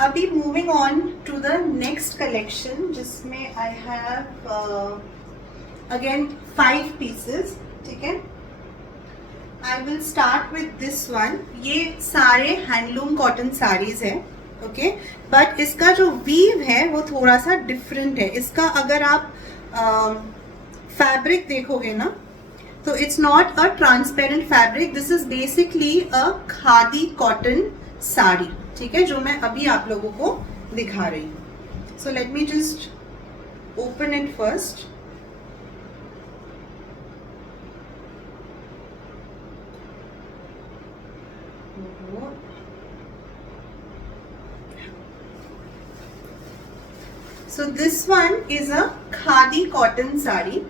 अभी moving on to the next collection, जिसमें I have again 5 pieces. ठीक है, I will start with this one. ये सारे हैंडलूम कॉटन साड़ीज है. ओके, बट इसका जो वीव है वो थोड़ा सा डिफरेंट है. इसका अगर आप फैब्रिक देखोगे ना, तो it's not a transparent fabric. This is basically a khadi cotton sari. ठीक है, जो मैं अभी आप लोगों को दिखा रही हूँ. So let me just open it first. So this one is a khadi cotton sari.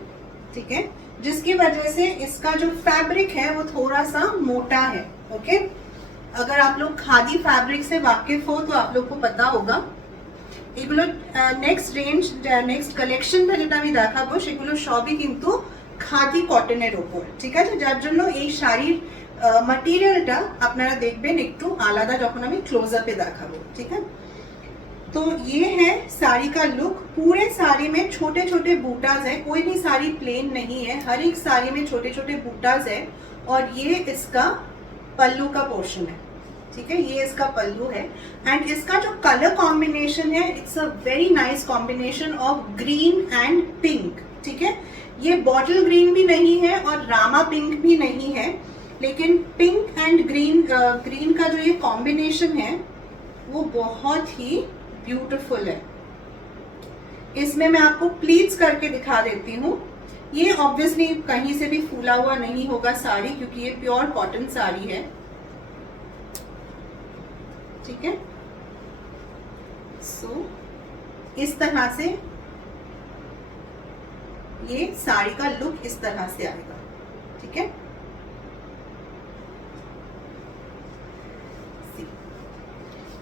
ठीक है, जिसकी वजह से इसका जो फैब्रिक है वो थोड़ा सा मोटा है. ओके, अगर आप लोग खादी फैब्रिक से वाकिफ हो तो आप लोग को पता होगा. এগুলো নেক্সট রেঞ্জ, নেক্সট কালেকশনটা যেটা আমি দেখাবো সেগুলো সবই কিন্তু খাদি কটনের ওপর. ঠিক আছে, যার জন্য এই শাড়ির মটেরিয়ালটা আপনারা দেখবেন একটু আলাদা যখন আমি ক্লোজ আপে দেখাবো. ঠিক আছে, तो ये है साड़ी का लुक. पूरे साड़ी में छोटे छोटे बूटाज है. कोई भी साड़ी प्लेन नहीं है, हर एक साड़ी में छोटे छोटे बूटाज है. और ये इसका पल्लू का पोर्शन है. ठीक है, ये इसका पल्लू है. एंड इसका जो कलर कॉम्बिनेशन है, it's a very nice combination of green and pink. ठीक है, ये बॉटल ग्रीन भी नहीं है और रामा पिंक भी नहीं है, लेकिन पिंक एंड ग्रीन, ग्रीन का जो ये कॉम्बिनेशन है वो बहुत ही ब्यूटीफुल है. इसमें मैं आपको प्लीट्स करके दिखा देती हूँ. ये ऑब्वियसली कहीं से भी फूला हुआ नहीं होगा साड़ी, क्योंकि ये प्योर कॉटन साड़ी है. ठीक है, सो इस तरह से ये साड़ी का लुक इस तरह से आएगा. ठीक है,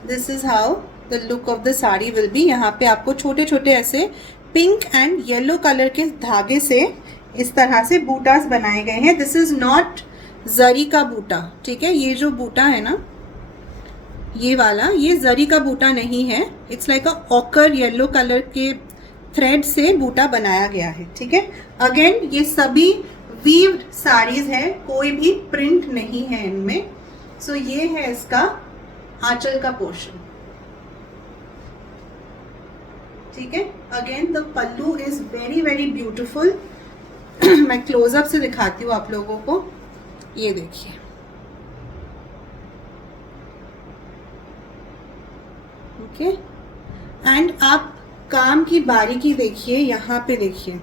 this is how the look of the sari will be. यहाँ पे आपको छोटे छोटे ऐसे पिंक एंड येलो कलर के धागे से इस तरह से बूटास बनाए गए हैं. दिस इज नॉट जरी का बूटा. ठीक है, ये जो बूटा है ना, ये वाला, ये जरी का बूटा नहीं है. It's like a occur yellow colour के थ्रेड से बूटा बनाया गया है. ठीक है, अगेन ये सभी वीव्ड साड़ीज है, कोई भी प्रिंट नहीं है इनमें. सो ये है इसका आंचल का पोर्शन. ठीक है, again the pallu is very very beautiful. मैं क्लोजअप से दिखाती हूँ आप लोगों को. ये देखिए, ओके, एंड आप काम की बारीकी देखिए. यहाँ पे देखिए,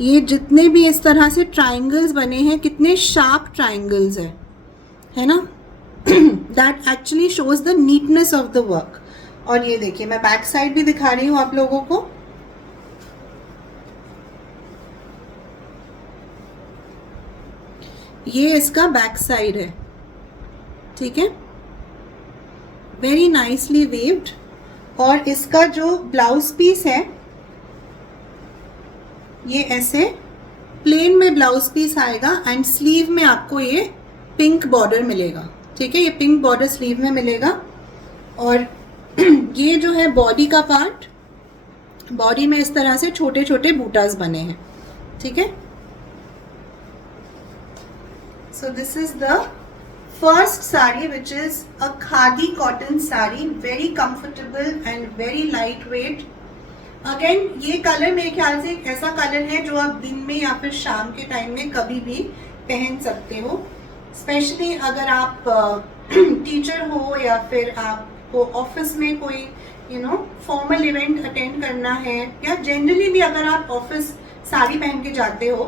ये जितने भी इस तरह से ट्राइंगल्स बने हैं, कितने शार्प ट्राइंगल्स है ना. That actually shows the neatness of the work. और ये देखिए, मैं बैक साइड भी दिखा रही हूँ आप लोगों को. ये इसका बैक साइड है. ठीक है, वेरी नाइसली वेव्ड. और इसका जो ब्लाउज पीस है, ये ऐसे प्लेन में ब्लाउज पीस आएगा एंड स्लीव में आपको ये पिंक बॉर्डर मिलेगा. ठीक है, ये पिंक बॉर्डर स्लीव में मिलेगा. और ये जो है बॉडी का पार्ट, बॉडी में इस तरह से छोटे छोटे बूटास बने हैं. ठीक है, so this is the first sari which is a khadi cotton sari. Very comfortable and very light weight. Again ये कलर मेरे ख्याल से एक ऐसा कलर है जो आप दिन में या फिर शाम के टाइम में कभी भी पहन सकते हो. स्पेशली अगर आप टीचर हो या फिर आपको ऑफिस में कोई फॉर्मल इवेंट अटेंड करना है, या जनरली भी अगर आप ऑफिस साड़ी पहन के जाते हो,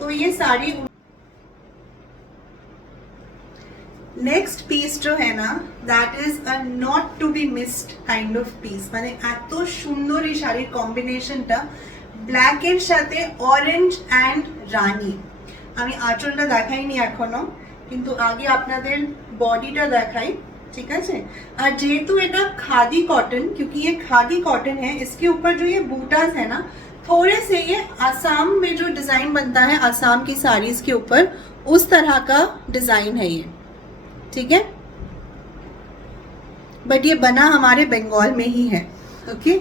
तो ये साड़ी. नेक्स्ट पीस जो है ना, that is a not to be missed kind of piece. মানে এত সুন্দর এই শাড়ির কম্বিনেশনটা, ব্ল্যাকের সাথে অরেঞ্জ অ্যান্ড রানী. আমি আঁচলটা দেখাইনি এখনো, কিন্তু আগে আপনাদের বডিটা দেখাই. ठीक है, और जेहेतु এটা खादी कॉटन, क्योंकि ये खादी कॉटन है, इसके ऊपर जो ये बूटास है ना, थोड़े से ये आसाम में जो डिजाइन बनता है आसाम की साड़ीज के ऊपर, उस तरह का डिजाइन है ये. ठीक है, बट ये बना हमारे बंगाल में ही है। ओके,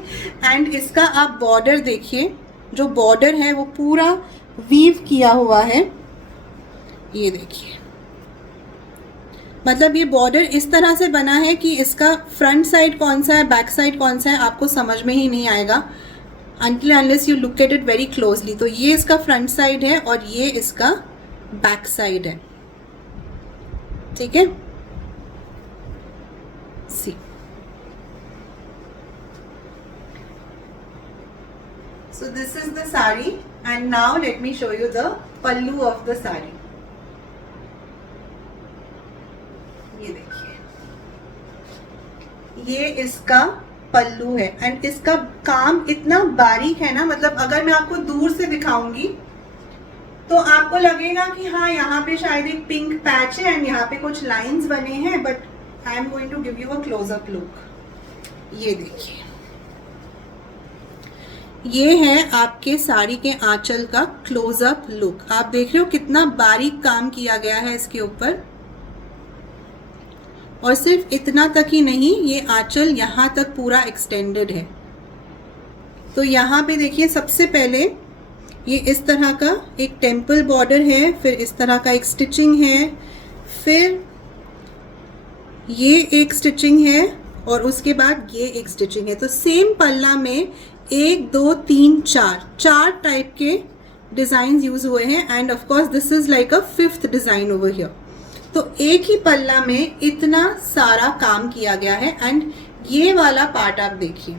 एंड इसका आप बॉर्डर देखिए, जो बॉर्डर है वो पूरा वीव किया हुआ है। ये देखिए, मतलब ये बॉर्डर इस तरह से बना है कि इसका फ्रंट साइड कौन सा है, बैक साइड कौन सा है, आपको समझ में ही नहीं आएगा until unless you look at it very closely। तो ये इसका फ्रंट साइड है और ये इसका बैक साइड है, ठीक है। सी, so this is the sari and now let me show you the pallu of the sari। ये देखिए, ये इसका पल्लू है एंड इसका काम इतना बारीक है ना, मतलब अगर मैं आपको दूर से दिखाऊंगी तो आपको लगेगा कि हाँ यहाँ पे शायद एक पिंक पैच है एंड यहाँ पे कुछ लाइंस बने हैं, but I am going to give you a closeup look. ये देखिए, ये है आपके साड़ी के आंचल का क्लोजअप लुक। आप देख रहे हो कितना बारीक काम किया गया है इसके ऊपर, और सिर्फ इतना तक ही नहीं, ये आंचल यहाँ तक पूरा एक्सटेंडेड है। तो यहाँ पे देखिए, सबसे पहले ये इस तरह का एक टेम्पल बॉर्डर है, फिर इस तरह का एक स्टिचिंग है, फिर ये एक स्टिचिंग है और उसके बाद ये एक स्टिचिंग है। तो सेम पल्ला में 1 2 3 4 टाइप के डिज़ाइन यूज हुए हैं end of course this is like a 5th design over here. तो एक ही पल्ला में इतना सारा काम किया गया है एंड ये वाला पार्ट आप देखिए,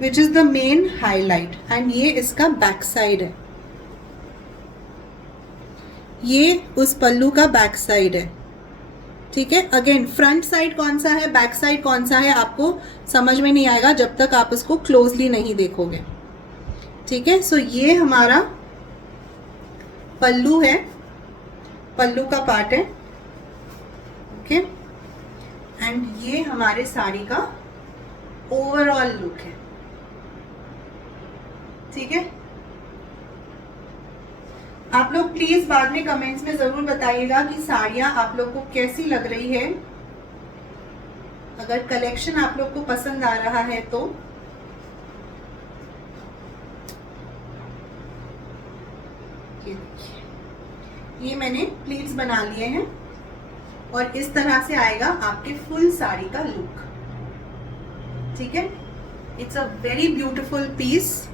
which is the main highlight, and ये इसका बैक साइड है। ये उस पल्लू का बैक साइड है, ठीक है। अगेन फ्रंट साइड कौन सा है, बैक साइड कौन सा है, आपको समझ में नहीं आएगा जब तक आप इसको क्लोजली नहीं देखोगे, ठीक है। सो ये हमारा पल्लू है, पल्लू का पार्ट है, ओके। एंड ये हमारे साड़ी का ओवरऑल लुक है, ठीक है। आप लोग प्लीज बाद में कमेंट्स में जरूर बताइएगा कि साड़ियां आप लोग को कैसी लग रही है। अगर कलेक्शन आप लोग को पसंद आ रहा है तो ये मैंने प्लीट्स बना लिए हैं और इस तरह से आएगा आपके फुल साड़ी का लुक, ठीक है। It's a very beautiful piece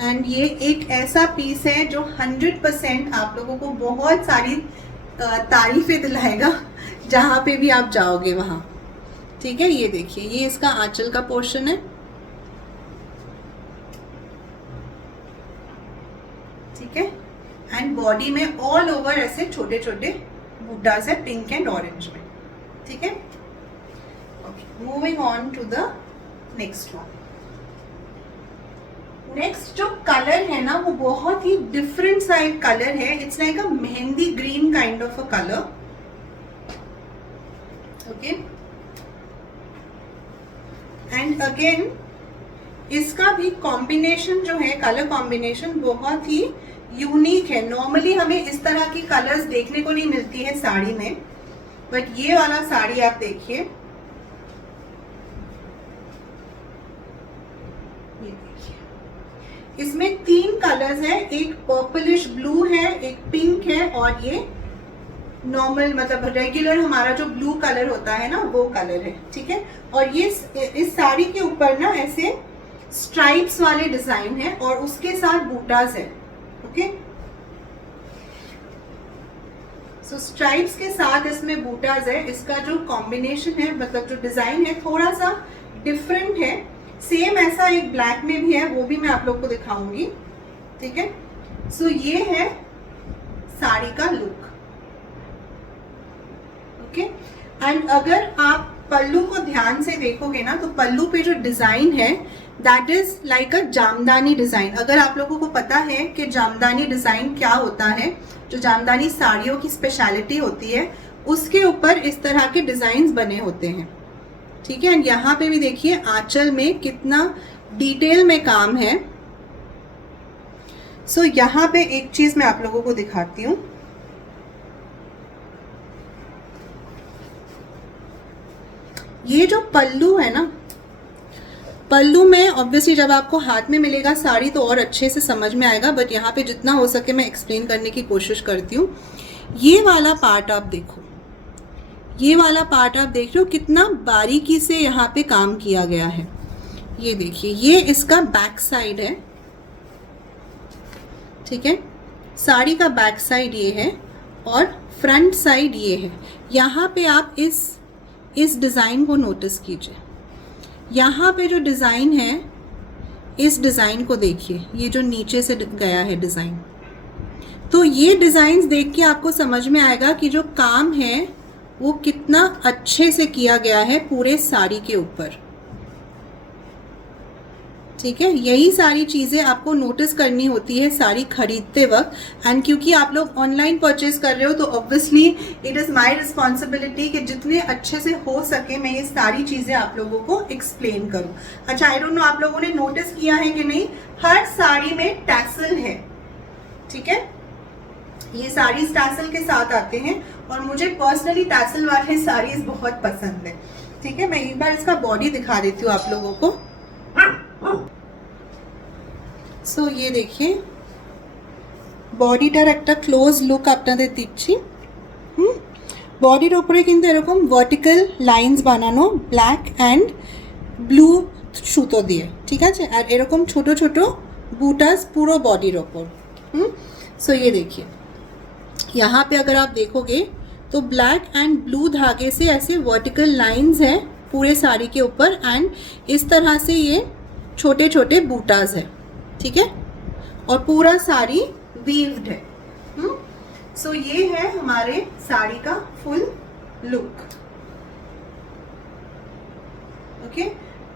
and ये एक ऐसा पीस है जो 100% आप लोगों को बहुत सारी तारीफें दिलाएगा जहां पे भी आप जाओगे वहां, ठीक है। ये देखिए, ये इसका आंचल का पोर्शन है, ठीक है। एंड बॉडी में ऑल ओवर ऐसे छोटे छोटे बूटास है पिंक एंड ऑरेंज में, ठीक है। Okay, moving on to the next one. Next जो कलर है ना वो बहुत ही डिफरेंट सा एक कलर है। It's like a mehndi green kind of a colour, okay. And again इसका भी कॉम्बिनेशन जो है, कलर कॉम्बिनेशन बहुत ही यूनिक है। नॉर्मली हमें इस तरह की कलर्स देखने को नहीं मिलती है साड़ी में, बट ये वाला साड़ी आप देखिए, इसमें 3 कलर्स हैं, एक पर्पलिश ब्लू है, एक पिंक है और ये नॉर्मल मतलब रेगुलर हमारा जो ब्लू कलर होता है ना वो कलर है, ठीक है। और ये इस साड़ी के ऊपर ना ऐसे स्ट्राइप्स वाले डिजाइन है और उसके साथ बूटास है, ओके। सो स्ट्राइप्स के साथ इसमें बूटास है। इसका जो कॉम्बिनेशन है मतलब जो डिजाइन है थोड़ा सा डिफरेंट है। सेम ऐसा एक ब्लैक में भी है, वो भी मैं आप लोग को दिखाऊंगी, ठीक है। सो ये है साड़ी का लुक, ओके। एंड अगर आप पल्लू को ध्यान से देखोगे ना तो पल्लू पे जो डिजाइन है that is like a jamdani design. अगर आप लोगों को पता है कि जामदानी डिजाइन क्या होता है, जो जामदानी साड़ियों की स्पेशलिटी होती है, उसके ऊपर इस तरह के डिजाइन बने होते हैं, ठीक है। एंड यहाँ पे भी देखिए आंचल में कितना डिटेल में काम है। सो यहाँ पे एक चीज मैं आप लोगों को दिखाती हूँ। ये जो पल्लू है ना, पल्लू में ऑब्वियसली जब आपको हाथ में मिलेगा साड़ी तो और अच्छे से समझ में आएगा, बट यहाँ पे जितना हो सके मैं एक्सप्लेन करने की कोशिश करती हूँ। ये वाला पार्ट आप देखो, ये वाला पार्ट आप देख रहे हो कितना बारीकी से यहाँ पे काम किया गया है। ये देखिए, ये इसका बैक साइड है, ठीक है, साड़ी का बैक साइड ये है और फ्रंट साइड ये है। यहाँ पे आप इस डिज़ाइन को नोटिस कीजिए, यहाँ पे जो डिज़ाइन है, इस डिज़ाइन को देखिए, ये जो नीचे से गया है डिज़ाइन, तो ये डिज़ाइंस देख के आपको समझ में आएगा कि जो काम है वो कितना अच्छे से किया गया है पूरे साड़ी के ऊपर, ठीक है। यही सारी चीज़ें आपको नोटिस करनी होती है साड़ी खरीदते वक्त। एंड क्योंकि आप लोग ऑनलाइन परचेज कर रहे हो तो obviously it is my responsibility कि जितने अच्छे से हो सके मैं ये सारी चीज़ें आप लोगों को एक्सप्लेन करूं। अच्छा, आई डोंट नो आप लोगों ने नोटिस किया है कि नहीं, हर साड़ी में टैसल है, ठीक है। ये साड़ीज टैसल के साथ आते हैं और मुझे पर्सनली टैसल वाले साड़ीज बहुत पसंद है, ठीक है। मैं एक बार इसका बॉडी दिखा देती हूँ आप लोगों को। सो ये देखिए, বডিটার একটা ক্লোজ লুক আপনাদের দিচ্ছি। বডির ওপরে কিন্তু এরকম ভার্টিক্যাল লাইন্স বানানো ব্ল্যাক অ্যান্ড ব্লু সুতো দিয়ে, ঠিক আছে, আর এরকম ছোট ছোট বুটাস पूरा बॉडीर ওপর। सो ये देखिए, यहाँ पे अगर आप देखोगे तो ब्लैक एंड ब्लू धागे से ऐसे वर्टिकल लाइंस हैं पूरे साड़ी के ऊपर एंड इस तरह से ये छोटे छोटे बूटास है, ठीक है, और पूरा साड़ी वीव्ड है। सो ये है हमारे साड़ी का full look. Okay,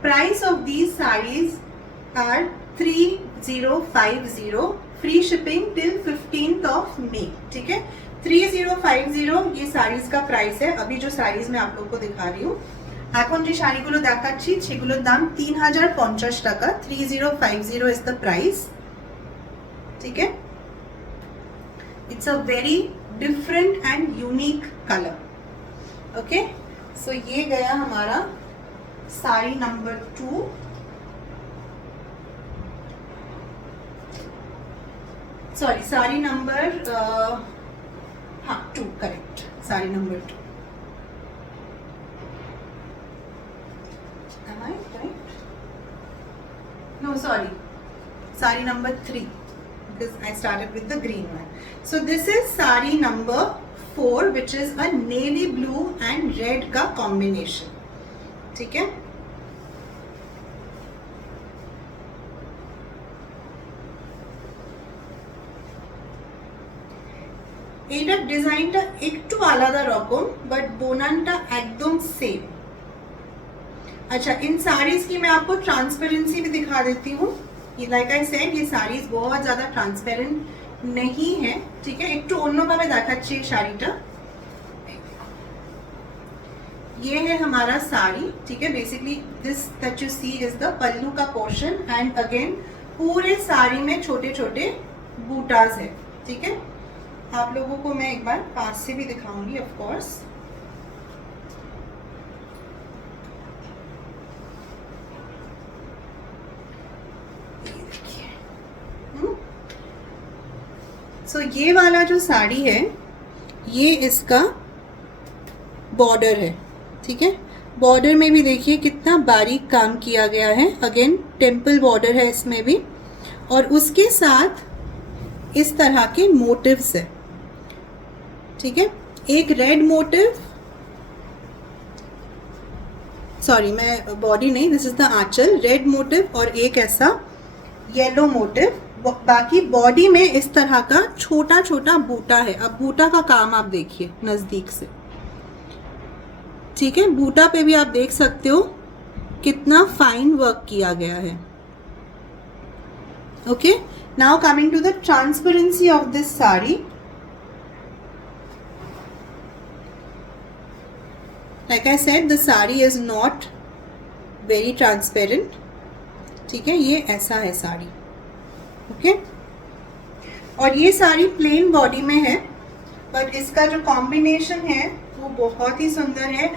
price of these saris are 3050, free shipping till 15th of May, ठीक है। 3050 ये साड़ीज का प्राइस है। अभी जो साड़ीज मैं आप लोग को दिखा रही हूँ, এখন যে শাড়িগুলো দেখাচ্ছি সেগুলোর দাম 3050 টাকা। 3050 इज द प्राइस, ठीक है। It's a very different and unique colour. Okay, so ये गया हमारा sari number 2। Sorry, sari number 2, correct, sari number 2। Am I right? No, sorry, sari number 3 because I started with the green one. So this is sari number 4, which is a navy blue and red का combination, ठीक है। এইটার ডিজাইনটা একটু আলাদা রকম but বোনানটা একদম same. अच्छा, इन साड़ीज की मैं आपको ट्रांसपेरेंसी भी दिखा देती हूँ। लाइक आई सेड, ये साड़ीज बहुत ज़्यादा ट्रांसपेरेंट नहीं है, ठीक है। एक अन्यभावे देखाচ্ছি শাড়িটা। ये है हमारा साड़ी, ठीक है। Basically this that you see is the pallu का पोर्शन एंड अगेन पूरे साड़ी में छोटे छोटे बूटाज है, ठीक है। आप लोगों को मैं एक बार पास से भी दिखाऊंगी ऑफ कोर्स। सो ये वाला जो साड़ी है ये इसका बॉर्डर है, ठीक है। बॉर्डर में भी देखिए कितना बारीक काम किया गया है। अगेन टेम्पल बॉर्डर है इसमें भी, और उसके साथ इस तरह के मोटिव्स है, ठीक है। एक रेड मोटिव, सॉरी मैं बॉडी नहीं, this is the aanchal, red motif, और एक ऐसा येलो मोटिव। बाकी बॉडी में इस तरह का छोटा छोटा बूटा है। अब बूटा का काम आप देखिए नजदीक से, ठीक है। बूटा पे भी आप देख सकते हो कितना फाइन वर्क किया गया है। Okay, now coming to the transparency of this sari. Like I said, the sari is not very transparent, ठीक है। ये ऐसा है साड़ी, ओके। और ये साड़ी प्लेन बॉडी में है, बट इसका जो कॉम्बिनेशन है वो बहुत ही सुंदर है।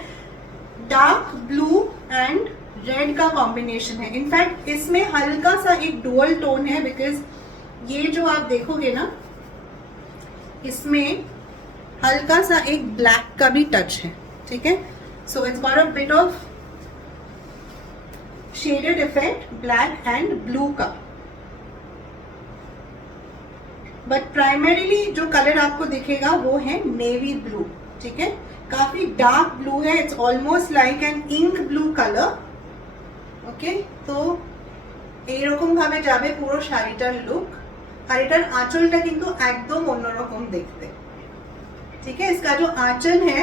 डार्क ब्लू एंड रेड का कॉम्बिनेशन है। इनफैक्ट इसमें हल्का सा एक डुअल टोन है, बिकॉज ये जो आप देखोगे ना, इसमें हल्का सा एक ब्लैक का भी टच है, ठीक है। So it's got a bit of shaded effect black and blue का, बट प्राइमरीली जो कलर आपको दिखेगा वो है नेवी ब्लू, ठीक है। काफी डार्क ब्लू है, it's almost like an ink blue colour, okay. तो এইরকম ভাবে যাবে পুরো শাড়িটার লুক, আর এটার আঁচলটা কিন্তু একদম অন্যরকম দেখতে, ठीक है। इसका जो आंचल है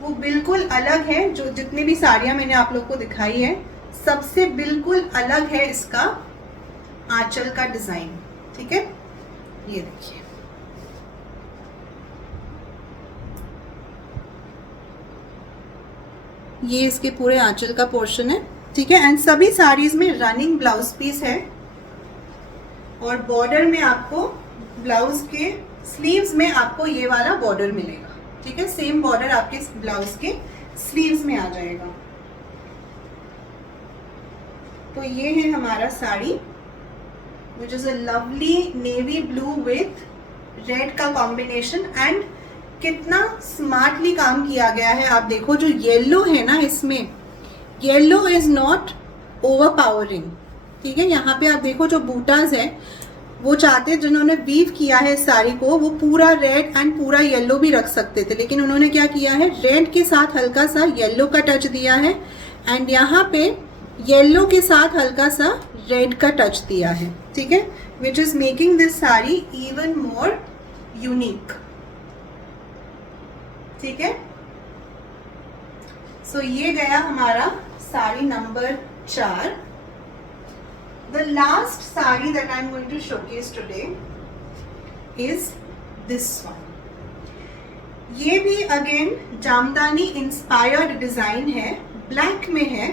वो बिल्कुल अलग है, जो जितनी भी साड़ियां मैंने आप लोग को दिखाई है सबसे बिल्कुल अलग है इसका आंचल का डिजाइन, ठीक है। ये देखिए, ये इसके पूरे आंचल का पोर्शन है, ठीक है। एंड सभी साड़ीज में रनिंग ब्लाउज पीस है, और बॉर्डर में आपको ब्लाउज के स्लीव्स में आपको ये वाला बॉर्डर मिलेगा, ठीक है। सेम बॉर्डर आपके ब्लाउज के स्लीव्स में आ जाएगा। तो ये है हमारा sari, which is a lovely navy blue with red का कॉम्बिनेशन। एंड कितना स्मार्टली काम किया गया है, आप देखो जो येलो है ना, इसमें येलो इज नॉट ओवरपावरिंग, ठीक है। यहाँ पे आप देखो जो बूटाज है, वो चाहते, जिन्होंने वीव किया है इस साड़ी को, वो पूरा रेड एंड पूरा येलो भी रख सकते थे, लेकिन उन्होंने क्या किया है, रेड के साथ हल्का सा येलो का टच दिया है, एंड यहाँ पे येलो के साथ हल्का सा रेड का टच दिया है, ठीक है, which is making this sari even more unique, ठीक है। सो ये गया हमारा sari number 4। The last sari that I'm going to showcase today is this one. ये भी अगेन जामदानी इंस्पायर्ड डिजाइन है, ब्लैक में है,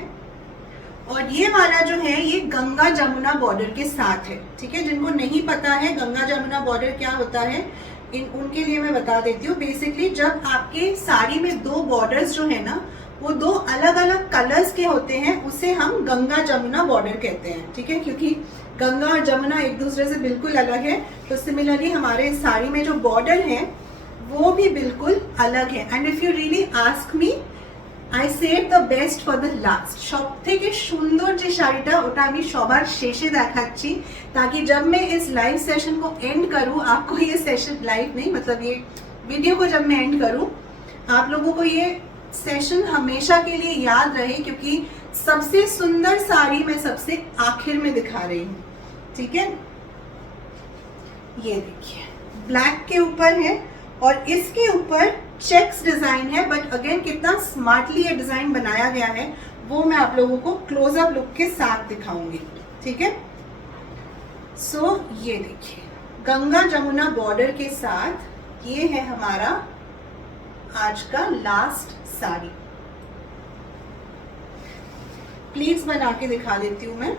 और ये वाला जो है ये गंगा जमुना बॉर्डर के साथ है, ठीक है। जिनको नहीं पता है गंगा जमुना बॉर्डर क्या होता है, उनके लिए मैं बता देती हूँ। बेसिकली जब आपके साड़ी में दो बॉर्डर्स जो है ना, वो दो अलग अलग कलर्स के होते हैं, उसे हम गंगा जमुना बॉर्डर कहते हैं, ठीक है, क्योंकि गंगा और जमुना एक दूसरे से बिल्कुल अलग है। तो सिमिलरली हमारे साड़ी में जो बॉर्डर है वो भी बिल्कुल अलग है। And if you really ask me, I save the best for the last. सबथेके सुंदर যে শাড়িটা ওটা আমি সবার শেষে দেখাচ্ছি, ताकि जब मैं इस लाइव सेशन को एंड करूं, आपको ये सेशन लाइव नहीं, मतलब ये वीडियो को जब मैं एंड करूं, आप लोगों को ये सेशन हमेशा के लिए याद रहे, क्योंकि सबसे सुंदर साड़ी मैं सबसे आखिर में दिखा रही हूँ, ठीक है। ये देखिए ब्लैक के ऊपर है, और इसके ऊपर चेक्स डिजाइन है, बट अगेन कितना स्मार्टली ये डिजाइन बनाया गया है वो मैं आप लोगों को क्लोजअप लुक के साथ दिखाऊंगी, ठीक है। सो ये देखिए गंगा जमुना बॉर्डर के साथ ये है हमारा आज का लास्ट साड़ी। प्लीज बना के दिखा देती हूं मैं।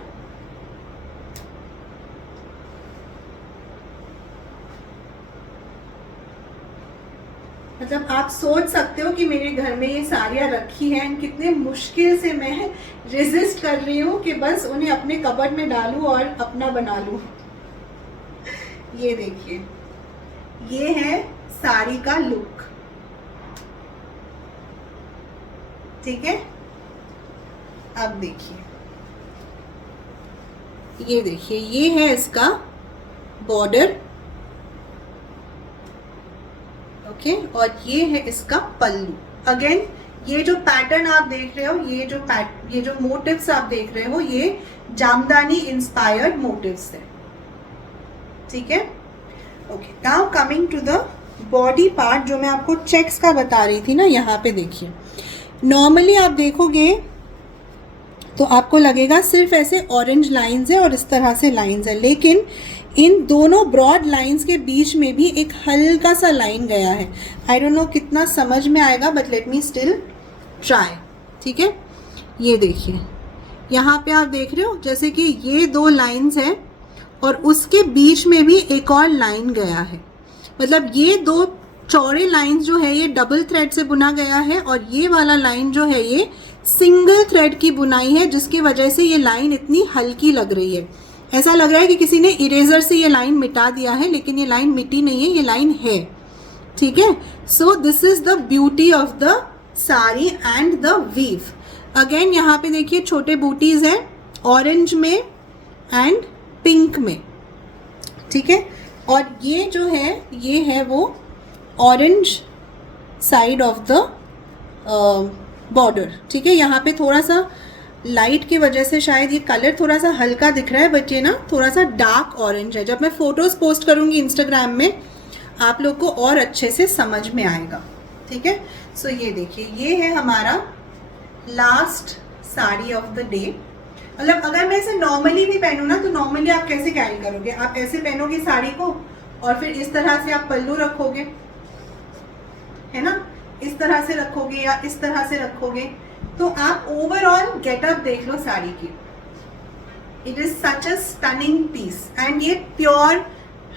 मतलब आप सोच सकते हो कि मेरे घर में ये साड़ियां रखी हैं, कितने मुश्किल से मैं रेजिस्ट कर रही हूँ कि बस उन्हें अपने कबर्ड में डालूं और अपना बना लूं। ये देखिए, ये है साड़ी का लुक, ठीक है। अब देखिए, ये देखिए, ये है इसका बॉर्डर, ओके, और ये है इसका पल्लू। अगेन ये जो पैटर्न आप देख रहे हो, ये जो मोटिव्स आप देख रहे हो, ये जामदानी इंस्पायर्ड मोटिव्स है, ठीक है। Okay, now coming to the body part, जो मैं आपको चेक्स का बता रही थी ना, यहाँ पे देखिए, नॉर्मली आप देखोगे तो आपको लगेगा सिर्फ ऐसे ऑरेंज लाइंस है और इस तरह से लाइंस है, लेकिन इन दोनों ब्रॉड लाइंस के बीच में भी एक हल्का सा लाइन गया है। आई डोंट नो कितना समझ में आएगा, but let me still try, ठीक है। ये देखिए, यहाँ पे आप देख रहे हो जैसे कि ये दो लाइंस हैं और उसके बीच में भी एक और लाइन गया है, मतलब ये दो चौड़े लाइंस जो है ये डबल थ्रेड से बुना गया है और ये वाला लाइन जो है ये सिंगल थ्रेड की बुनाई है, जिसकी वजह से ये लाइन इतनी हल्की लग रही है। ऐसा लग रहा है कि किसी ने इरेजर से ये लाइन मिटा दिया है, लेकिन ये लाइन मिटी नहीं है, ये लाइन है, ठीक है। So this is the beauty of the sari and the weave. Again यहाँ पे देखिए छोटे बूटीज हैं ऑरेंज में एंड पिंक में, ठीक है। और ये जो है ये है वो orange side of the border, ठीक है। यहाँ पे थोड़ा सा लाइट की वजह से शायद ये कलर थोड़ा सा हल्का दिख रहा है, बट ये ना थोड़ा सा डार्क ऑरेंज है। जब मैं फोटोज पोस्ट करूँगी इंस्टाग्राम में आप लोग को और अच्छे से समझ में आएगा, ठीक है। सो ये देखिए ये है हमारा last sari of the day. मतलब अगर मैं इसे नॉर्मली भी पहनूं ना तो नॉर्मली आप कैसे कैरी करोगे, आप ऐसे पहनोगे साड़ी को और फिर इस तरह से आप पल्लू रखोगे, है ना, इस तरह से रखोगे या इस तरह से रखोगे, तो आप ओवरऑल गेटअप देख लो साड़ी की। It is such a stunning piece and ये प्योर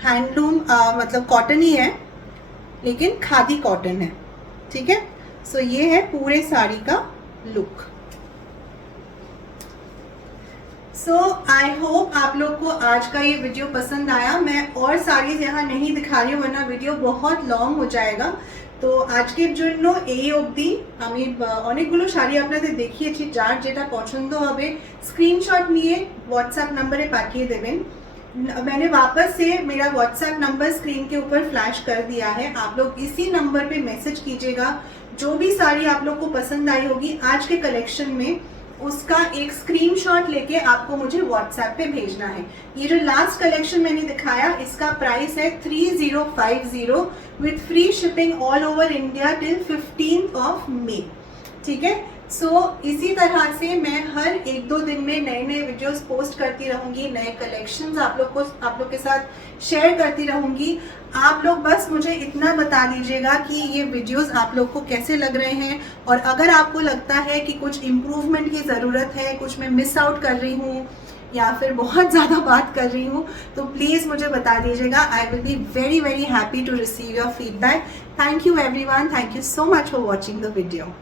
हैंडलूम मतलब कॉटन ही है, लेकिन खादी कॉटन है, ठीक है। सो ये है पूरे साड़ी का लुक। सो आई होप आप लोग को आज का ये वीडियो पसंद आया। मैं और साड़ीज यहाँ नहीं दिखा रही हूँ वरना वीडियो बहुत लॉन्ग हो जाएगा। তো আজকের জন্য এই অবধি। আমি অনেকগুলো শাড়ি আপনাদের দেখিয়েছি, যার যেটা পছন্দ হবে স্ক্রিনশট নিয়ে হোয়াটসঅ্যাপ नंबरे पाठिए देवें। मैंने वापस से मेरा व्हाट्सएप नंबर स्क्रीन के ऊपर फ्लैश कर दिया है, आप लोग इसी नंबर पे मैसेज कीजिएगा। जो भी साड़ी आप लोग को पसंद आई होगी आज के कलेक्शन में, उसका एक स्क्रीनशॉट लेके आपको मुझे व्हाट्सएप पे भेजना है। ये जो लास्ट कलेक्शन मैंने दिखाया इसका प्राइस है 3050 with free shipping all over India till 15th of May, ठीक है। सो इसी तरह से मैं हर 1-2 दिन में नए नए वीडियोस पोस्ट करती रहूंगी, नए कलेक्शंस आप लोग के साथ शेयर करती रहूंगी। आप लोग बस मुझे इतना बता दीजिएगा कि ये वीडियोस आप लोग को कैसे लग रहे हैं, और अगर आपको लगता है कि कुछ इम्प्रूवमेंट की ज़रूरत है, कुछ मैं मिस आउट कर रही हूँ या फिर बहुत ज़्यादा बात कर रही हूँ, तो प्लीज़ मुझे बता दीजिएगा। I will be very very happy to receive your feedback. Thank you everyone, thank you so much for watching the video.